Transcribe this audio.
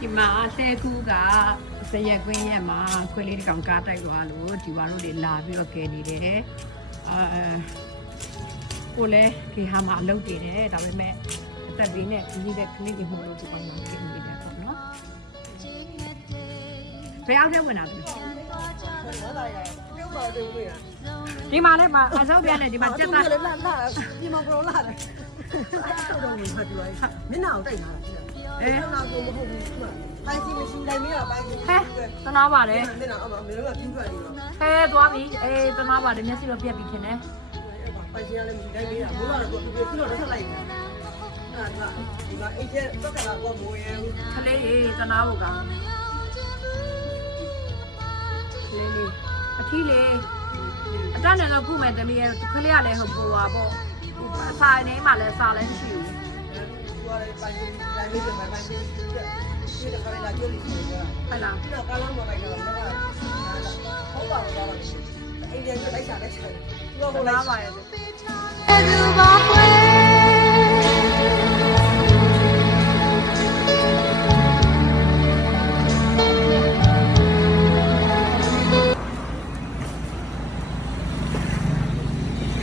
ဒီမှာဆဲကူကစရက်ကွင်းရက်မှာခွေးလေးတစ်ကောင်ကားတိုက်သွားလို့ဒီဝါတို့တွေလာပြီးတော့ကယ်နေတယ်ကိုလည်းဒီဟာမှာအလုပ်တည်တယ်ဒါပေမဲ့အသက်ဘေးနဲ့ကြီးတဲ့ကလေးတွေမဟုတ်လို့ဒီကောင်မှာကယ်နေတယ်ပေါ့နော်ဘယ်အောင်တဲ့ဝင်လာတယ်ဒီမှာလည်းအစောပြန်နေဒီမှာစက်သားလာဒီမှာဘရောလာတယ်တော့ဝင်ဖတ်ပြီးသွားမျက်နှာကိုတိတ်လာတာနာကိုမဟုတ်ဘူးပိုင်းစီမရှိနိုင်မရပိုင်းစီဟဲ့တနာပါတယ်မျက်နှာအမမင်းတို့ကပြင်းထွက်နေတော့သွားပြီတနာပါတယ်မျက်စိတော့ပြက်ပြီခင်ဗျပိုင်းစီကလည်းမရှိနိုင်မရဘူးလားတော့ပြင်းတော့ဆက်လိုက်တာဒီကအိတ်ကျတော့ကလာတော့မိုးရဲခလေးတနာဖို့ကလေးအထီးလေးအတန်းနဲ့တော့ခုမဲ့တမီးရဲ့ခလေးကလည်းဟုတ်ပေါ်ပါပေါ့အစာနေမှလည်းစာလည်းမရှိဘူးသူကလည်းပိုင်းစီတိုင်းလေးပဲပိုင်းစီဒီကခလေးလာကြိုးလိမ့်နေတာဟုတ်လားဒီတော့ကားလုံးမလိုက်တော့တော့ဟုတ်ပါတော့အိမ်ပြန်လိုက်ချလိုက်ချသူကဟိုလိုက်ပါရဲ့